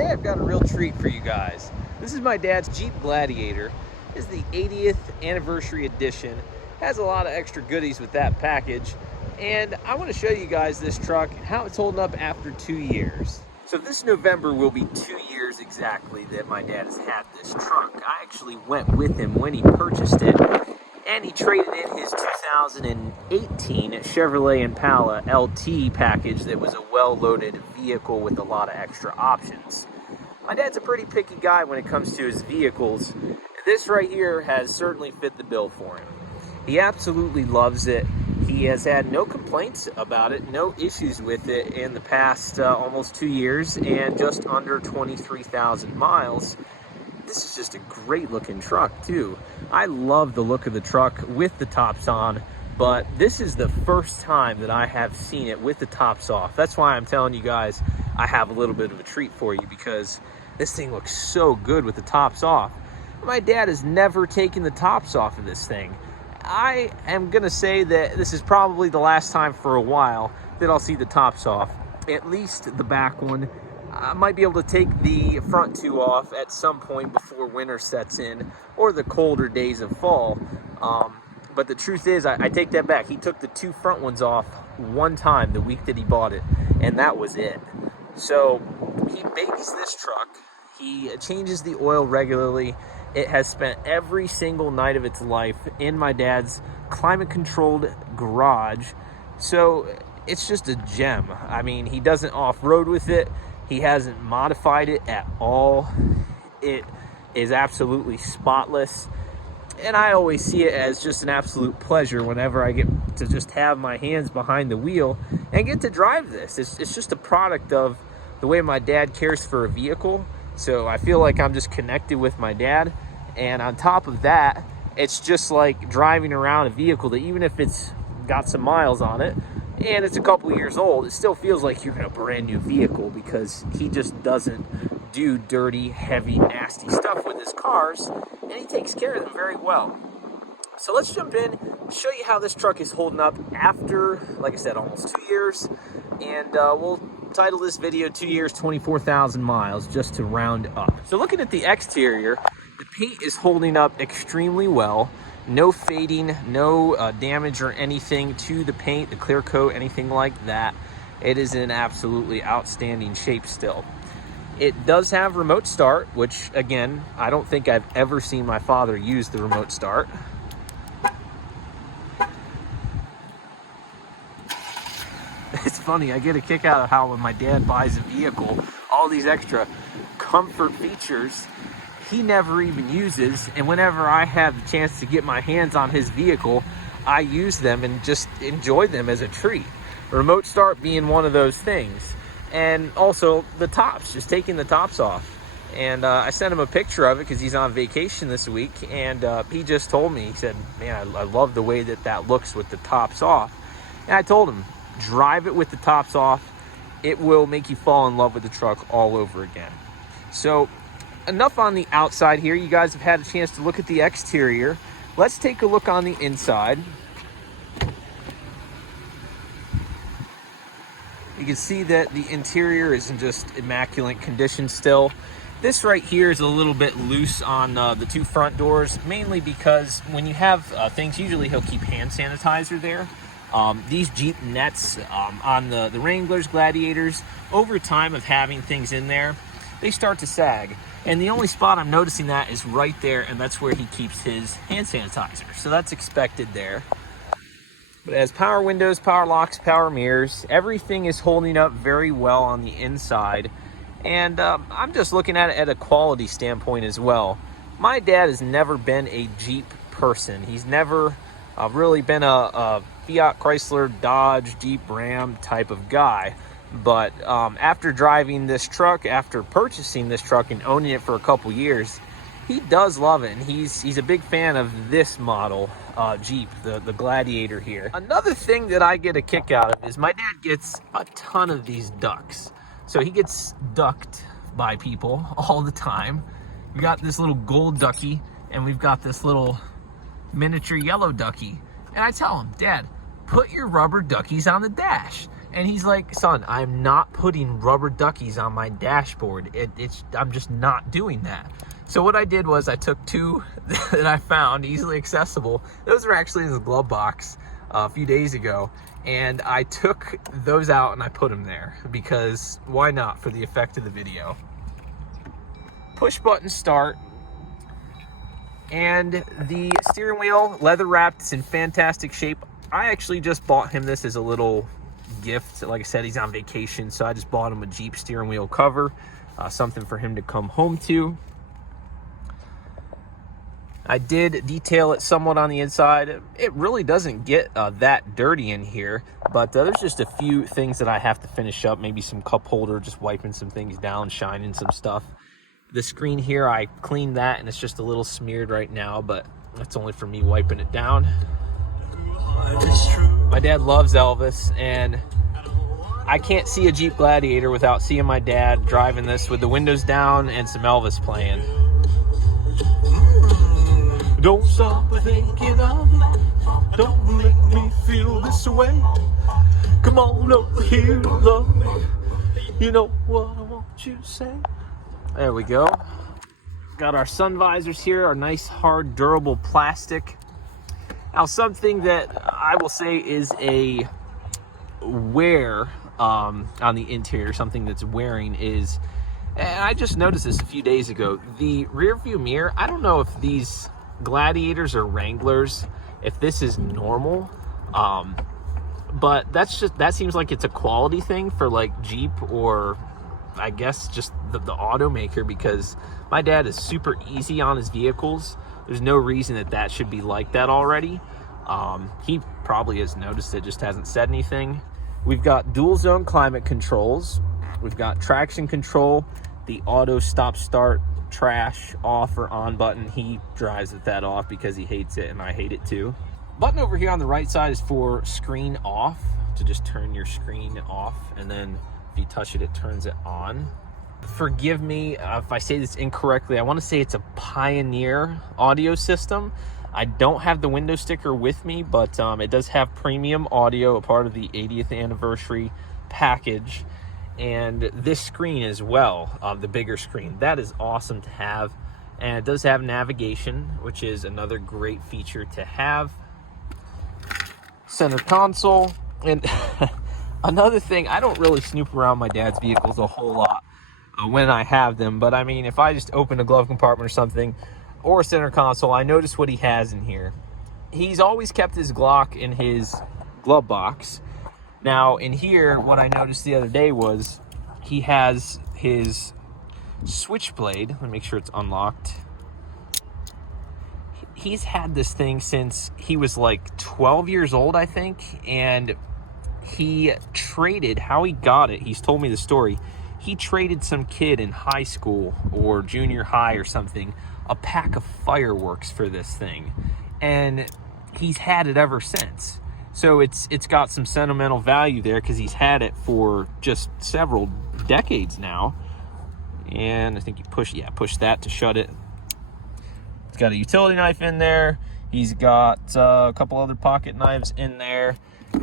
Today I've got a real treat for you guys. This is my dad's Jeep Gladiator. It's the 80th anniversary edition. Has a lot of extra goodies with that package. And I want to show you guys this truck and how it's holding up after 2 years. So this November will be 2 years exactly that my dad has had this truck. I actually went with him when he purchased it, and he traded in his 2018 Chevrolet Impala LT package that was a well-loaded vehicle with a lot of extra options. My dad's a pretty picky guy when it comes to his vehicles. This right here has certainly fit the bill for him. He absolutely loves it. He has had no complaints about it, no issues with it in the past almost 2 years and just under 23,000 miles. This is just a great looking truck too. I love the look of the truck with the tops on, but this is the first time that I have seen it with the tops off. That's why I'm telling you guys I have a little bit of a treat for you, because this thing looks so good with the tops off. My dad has never taken the tops off of this thing. I am gonna say that this is probably the last time for a while that I'll see the tops off, at least the back one. I might be able to take the front two off at some point before winter sets in or the colder days of fall. But the truth is, I take that back. He took the two front ones off one time the week that he bought it, and that was it. So he babies this truck. He changes the oil regularly. It has spent every single night of its life in my dad's climate-controlled garage. So it's just a gem. I mean, he doesn't off-road with it. He hasn't modified it at all. It is absolutely spotless. And I always see it as just an absolute pleasure whenever I get to just have my hands behind the wheel and get to drive this. It's just a product of the way my dad cares for a vehicle. So I feel like I'm just connected with my dad. And on top of that, it's just like driving around a vehicle that, even if it's got some miles on it and it's a couple years old, it still feels like you're in a brand new vehicle, because he just doesn't do dirty, heavy, nasty stuff with his cars, and he takes care of them very well. So let's jump in, show you how this truck is holding up after, like I said, almost 2 years. And we'll title this video 2 years, 24,000 miles, just to round up. So looking at the exterior, the paint is holding up extremely well. No fading, no damage or anything to the paint, the clear coat, anything like that. It is in absolutely outstanding shape still. It does have remote start, which again, I don't think I've ever seen my father use the remote start. It's funny, I get a kick out of how when my dad buys a vehicle, all these extra comfort features he never even uses, and whenever I have the chance to get my hands on his vehicle, I use them and just enjoy them as a treat. Remote start being one of those things. And also the tops, just taking the tops off. And I sent him a picture of it because he's on vacation this week, and he just told me, he said, man, I love the way that looks with the tops off. And I told him, drive it with the tops off. It will make you fall in love with the truck all over again. So enough on the outside here. You guys have had a chance to look at the exterior. Let's take a look on the inside. You can see that the interior is in just immaculate condition still. This right here is a little bit loose on the two front doors, mainly because when you have things, usually he'll keep hand sanitizer there. These Jeep nets on the Wranglers, Gladiators, over time of having things in there, they start to sag. And the only spot I'm noticing that is right there, and that's where he keeps his hand sanitizer. So that's expected there. But it has power windows, power locks, power mirrors. Everything is holding up very well on the inside. And I'm just looking at it at a quality standpoint as well. My dad has never been a Jeep person. He's never really been a Fiat, Chrysler, Dodge, Jeep, Ram type of guy. But after driving this truck, after purchasing this truck and owning it for a couple years, he does love it, and he's a big fan of this model Jeep, the Gladiator here. Another thing that I get a kick out of is my dad gets a ton of these ducks. So he gets ducked by people all the time. We got this little gold ducky, and we've got this little miniature yellow ducky. And I tell him, Dad, put your rubber duckies on the dash. And he's like, son, I'm not putting rubber duckies on my dashboard. I'm just not doing that. So what I did was I took two that I found easily accessible. Those were actually in the glove box a few days ago. And I took those out and I put them there because why not, for the effect of the video. Push button start. And the steering wheel, leather wrapped, it's in fantastic shape. I actually just bought him this as a little gift. Like I said, he's on vacation, so I just bought him a Jeep steering wheel cover, something for him to come home to. I did detail it somewhat on the inside. It really doesn't get that dirty in here, but there's just a few things that I have to finish up, maybe some cup holder, just wiping some things down, shining some stuff. The screen here, I cleaned that and it's just a little smeared right now, but that's only for me wiping it down. My dad loves Elvis, and I can't see a Jeep Gladiator without seeing my dad driving this with the windows down and some Elvis playing. Don't stop thinking of me, don't make me feel this way. Come on over here, love me, you know what I want you to say. There we go. Got our sun visors here, our nice hard durable plastic. Now something that I will say is a wear on the interior, something that's wearing is, and I just noticed this a few days ago, the rear view mirror. I don't know if these Gladiators or Wranglers, if this is normal, but that seems like it's a quality thing for like Jeep, or I guess just the automaker, because my dad is super easy on his vehicles. There's no reason that should be like that already. He probably has noticed it, just hasn't said anything. We've got dual zone climate controls. We've got traction control, the auto stop start, trash off or on button. He drives with that off because he hates it and I hate it too. Button over here on the right side is for screen off, to just turn your screen off, and then if you touch it, it turns it on. Forgive me if I say this incorrectly. I want to say it's a Pioneer audio system. I don't have the window sticker with me, but it does have premium audio, a part of the 80th anniversary package, and this screen as well, the bigger screen. That is awesome to have, and it does have navigation, which is another great feature to have. Center console, and another thing, I don't really snoop around my dad's vehicles a whole lot when I have them, but I mean, if I just open a glove compartment or something, or a center console, I notice what he has in here. He's always kept his Glock in his glove box. Now in here, what I noticed the other day was he has his Switchblade. Let me make sure it's unlocked. He's had this thing since he was like 12 years old, I think, and he traded, how he got it, he's told me the story, he traded some kid in high school or junior high or something a pack of fireworks for this thing, and he's had it ever since. So it's got some sentimental value there because he's had it for just several decades now. And I think you push that to shut it. It's got a utility knife in there. He's got a couple other pocket knives in there.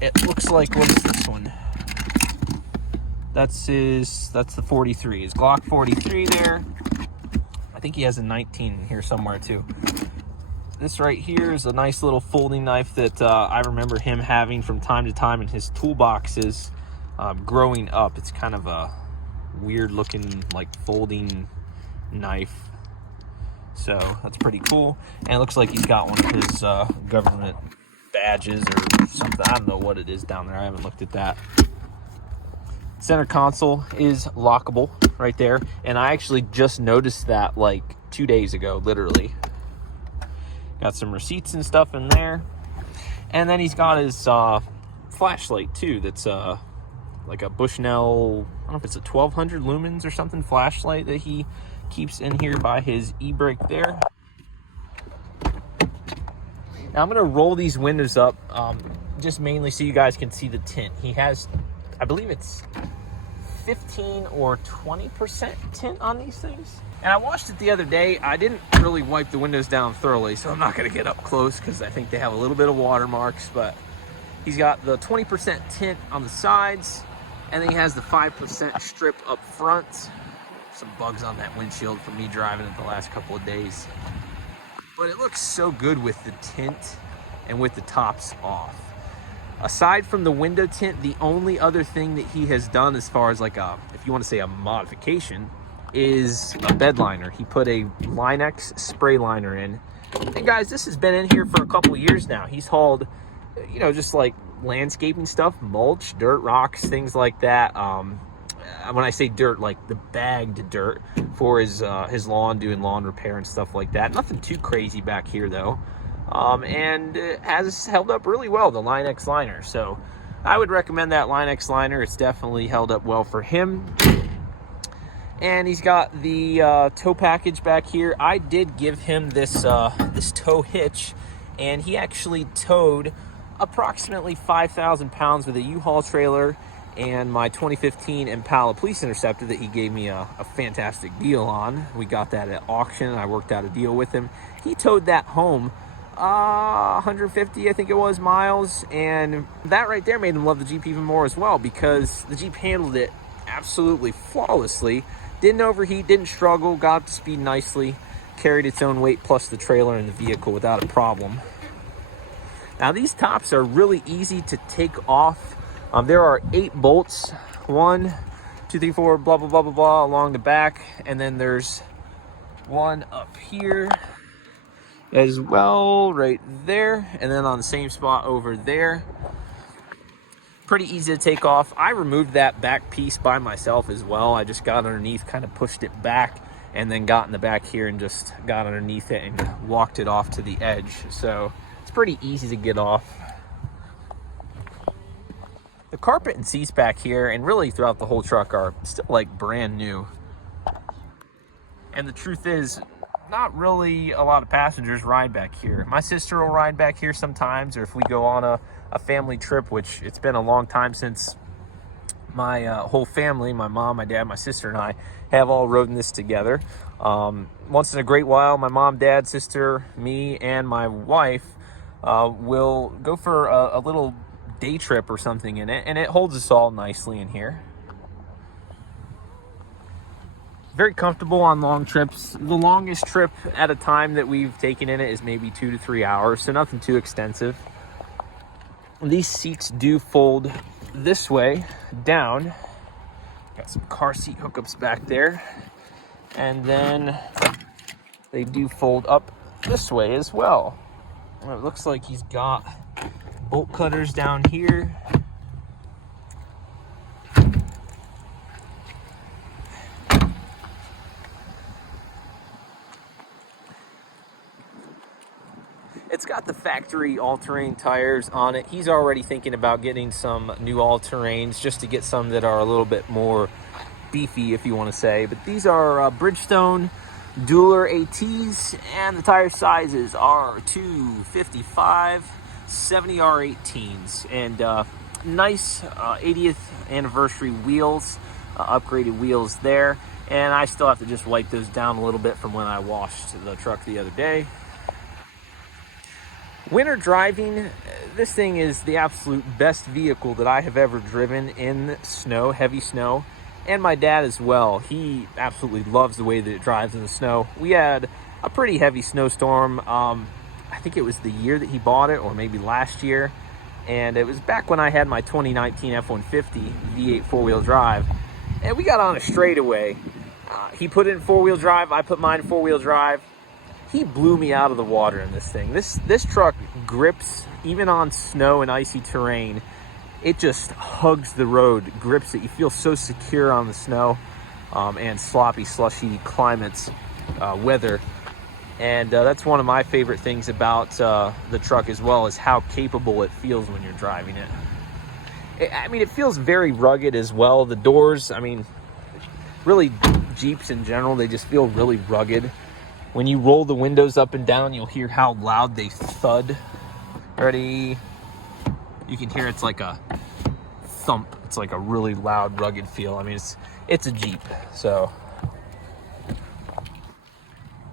It looks like, what is this one? That's the 43. His Glock 43 there. I think he has a 19 in here somewhere too. This right here is a nice little folding knife that I remember him having from time to time in his toolboxes growing up. It's kind of a weird looking like folding knife. So that's pretty cool. And it looks like he's got one of his government badges or something. I don't know what it is down there. I haven't looked at that. Center console is lockable right there, and I actually just noticed that like 2 days ago, literally. Got some receipts and stuff in there, and then he's got his flashlight too. That's like a Bushnell, I don't know if it's a 1200 lumens or something flashlight that he keeps in here by his e-brake there. Now I'm gonna roll these windows up, just mainly so you guys can see the tint. He has, I believe it's 15 or 20% tint on these things. And I watched it the other day. I didn't really wipe the windows down thoroughly, so I'm not gonna get up close because I think they have a little bit of watermarks, but He's got the 20% tint on the sides, and then he has the 5% strip up front. Some bugs on that windshield from me driving it the last couple of days. But it looks so good with the tint and with the tops off. Aside from the window tint, the only other thing that he has done as far as like if you want to say a modification, is a bed liner. He put a Line-X spray liner in. And guys, this has been in here for a couple of years now. He's hauled, you know, just like landscaping stuff, mulch, dirt, rocks, things like that. When I say dirt, like the bagged dirt for his lawn, doing lawn repair and stuff like that. Nothing too crazy back here though. And it has held up really well, the Line-X liner. So I would recommend that Line-X liner. It's definitely held up well for him. And he's got the tow package back here. I did give him this this tow hitch, and he actually towed approximately 5,000 pounds with a U-Haul trailer and my 2015 Impala Police Interceptor that he gave me a fantastic deal on. We got that at auction. I worked out a deal with him. He towed that home 150, I think it was, miles, and that right there made him love the Jeep even more as well, because the Jeep handled it absolutely flawlessly. Didn't overheat, didn't struggle, got up to speed nicely, carried its own weight plus the trailer in the vehicle without a problem. Now these tops are really easy to take off. There are 8 bolts, 1, 2, 3, 4, blah, blah, blah, blah, blah, along the back. And then there's one up here as well, right there. And then on the same spot over there. Pretty easy to take off. I removed that back piece by myself as well. I just got underneath, kind of pushed it back, and then got in the back here and just got underneath it and walked it off to the edge. So it's pretty easy to get off. The carpet and seats back here, and really throughout the whole truck, are still like brand new. And the truth is, not really a lot of passengers ride back here. My sister will ride back here sometimes, or if we go on a family trip, which it's been a long time since my whole family, my mom, my dad, my sister, and I have all ridden this together. Once in a great while, my mom, dad, sister, me, and my wife will go for a little day trip or something in it, and it holds us all nicely in here. Very comfortable on long trips. The longest trip at a time that we've taken in it is maybe 2 to 3 hours, so nothing too extensive. These seats do fold this way down. Got some car seat hookups back there, and then they do fold up this way as well. And it looks like he's got bolt cutters down here. It's got the factory all-terrain tires on it. He's already thinking about getting some new all-terrains just to get some that are a little bit more beefy, if you want to say. But these are Bridgestone Dueler ATs, and the tire sizes are 255 70 R18s, and nice 80th anniversary wheels, upgraded wheels there. And I still have to just wipe those down a little bit from when I washed the truck the other day. Winter driving, this thing is the absolute best vehicle that I have ever driven in snow, heavy snow, and my dad as well. He absolutely loves the way that it drives in the snow. We had a pretty heavy snowstorm. I think it was the year that he bought it, or maybe last year, and it was back when I had my 2019 F-150 V8 four-wheel drive, and we got on a straightaway. He put it in four-wheel drive, I put mine in four-wheel drive. He blew me out of the water in this thing. This truck grips, even on snow and icy terrain. It just hugs the road, grips it. You feel so secure on the snow and sloppy, slushy climates, weather. And that's one of my favorite things about the truck as well, is how capable it feels when you're driving it. I mean, it feels very rugged as well. The doors, I mean, really Jeeps in general, they just feel really rugged. When you roll the windows up and down, you'll hear how loud they thud. Ready? You can hear it's like a thump. It's like a really loud, rugged feel. I mean, it's a Jeep, so.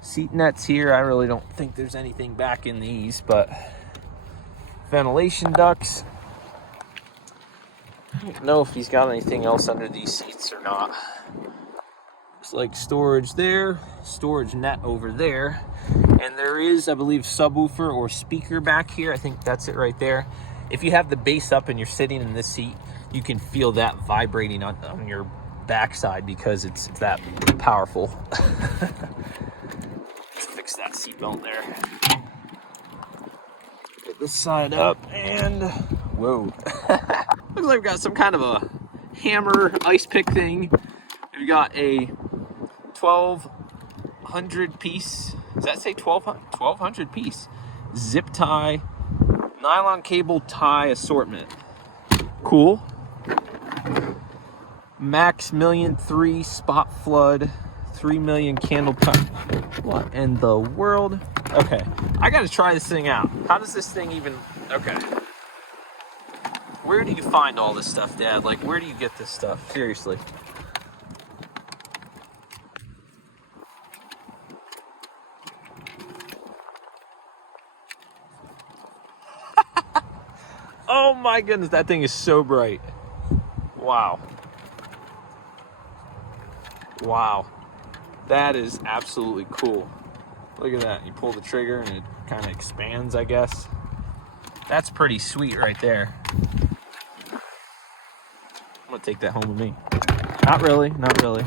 Seat nets here, I really don't think there's anything back in these, but ventilation ducts, I don't know if he's got anything else under these seats or not. Looks like storage there, storage net over there. And there is, I believe, subwoofer or speaker back here. I think that's it right there. If you have the bass up and you're sitting in this seat, you can feel that vibrating on your backside because it's that powerful. Let's fix that seatbelt there. Get this side up and whoa. Looks like we've got some kind of a hammer ice pick thing. We've got a 1200 piece. Does that say 1200 piece? Zip tie, nylon cable tie assortment. Cool. Max 1,000,003 spot flood, 3 million candle power. What in the world? Okay, I gotta try this thing out. How does this thing even, okay. Where do you find all this stuff, Dad? Like, where do you get this stuff? Seriously. Oh my goodness, that thing is so bright. Wow. Wow. That is absolutely cool. Look at that. You pull the trigger and it kind of expands, I guess. That's pretty sweet right there. I'm gonna take that home with me. Not really, not really.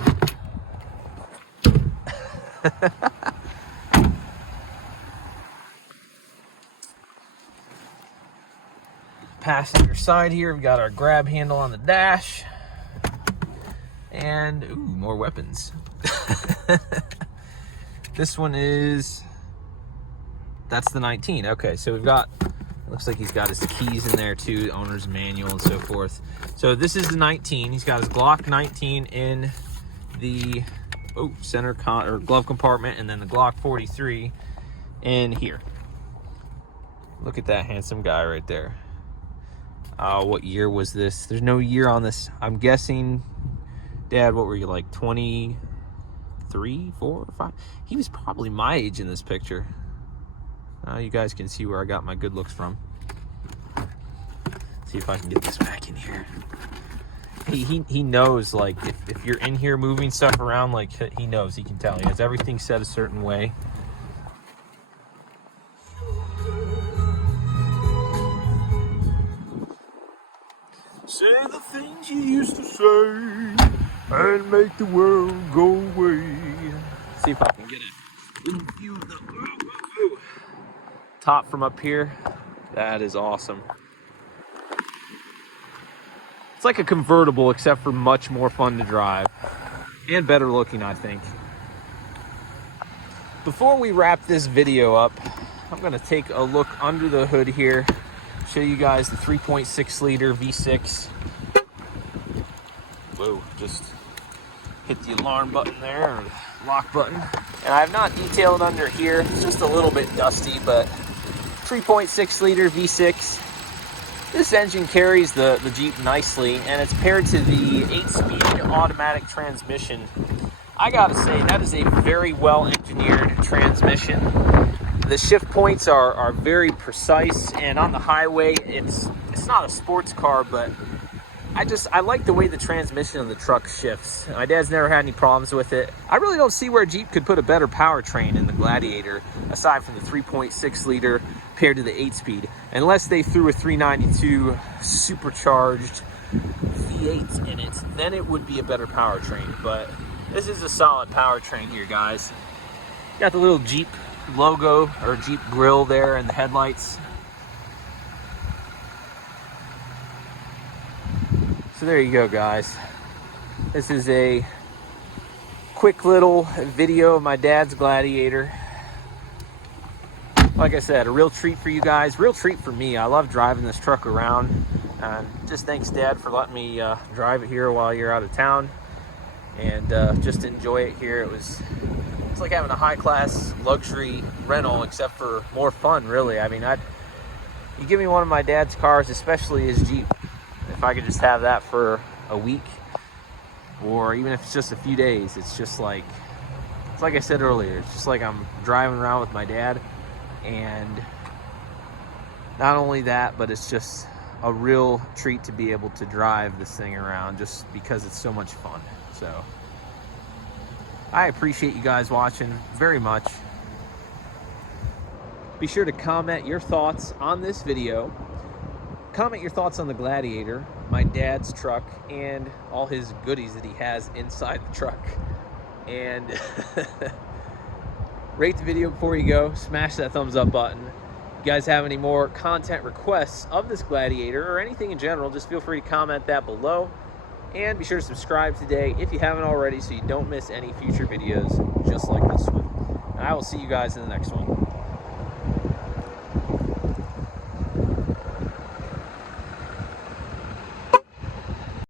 Passenger side here, we've got our grab handle on the dash. And, ooh, more weapons. This one is, that's the 19. Okay, so we've got, looks like he's got his keys in there too, owner's manual and so forth. So this is the 19. He's got his Glock 19 in the center or glove compartment, and then the Glock 43 in here. Look at that handsome guy right there. What year was this? There's no year on this. I'm guessing, Dad, what were you, like 23, 4, 5? He was probably my age in this picture. You guys can see where I got my good looks from. See if I can get this back in here. He knows, like, if you're in here moving stuff around, like, he knows, he can tell. He has everything set a certain way. Say the things you used to say and make the world go away. See if I can get it. View of the top from up here. That is awesome. It's like a convertible, except for much more fun to drive and better looking, I think. Before we wrap this video up, I'm going to take a look under the hood here, show you guys the 3.6 liter V6. Whoa, just hit the alarm button there, or the lock button. And I have not detailed under here, it's just a little bit dusty, but 3.6 liter V6. This engine carries the Jeep nicely, and it's paired to the 8-speed automatic transmission. I gotta say, that is a very well engineered transmission. The shift points are very precise, and on the highway, it's not a sports car, but I like the way the transmission of the truck shifts. My dad's never had any problems with it. I really don't see where Jeep could put a better powertrain in the Gladiator, aside from the 3.6 liter paired to the 8-speed, unless they threw a 392 supercharged V8 in it. Then it would be a better powertrain, but this is a solid powertrain here, guys. Got the little Jeep logo or Jeep grill there and the headlights. So there you go, guys. This is a quick little video of my dad's Gladiator. Like I said, a real treat for you guys, real treat for me. I love driving this truck around. Just thanks, Dad, for letting me drive it here while you're out of town, and just enjoy it here. It's like having a high-class luxury rental, except for more fun, really. I mean, you give me one of my dad's cars, especially his Jeep. If I could just have that for a week, or even if it's just a few days, it's like I said earlier, it's just like I'm driving around with my dad. And not only that, but it's just a real treat to be able to drive this thing around just because it's so much fun. So I appreciate you guys watching very much. Be sure to comment your thoughts on this video. Comment your thoughts on the Gladiator, my dad's truck, and all his goodies that he has inside the truck. And rate the video before you go. Smash that thumbs up button. If you guys have any more content requests of this Gladiator or anything in general, just feel free to comment that below. And be sure to subscribe today if you haven't already so you don't miss any future videos just like this one. And I will see you guys in the next one.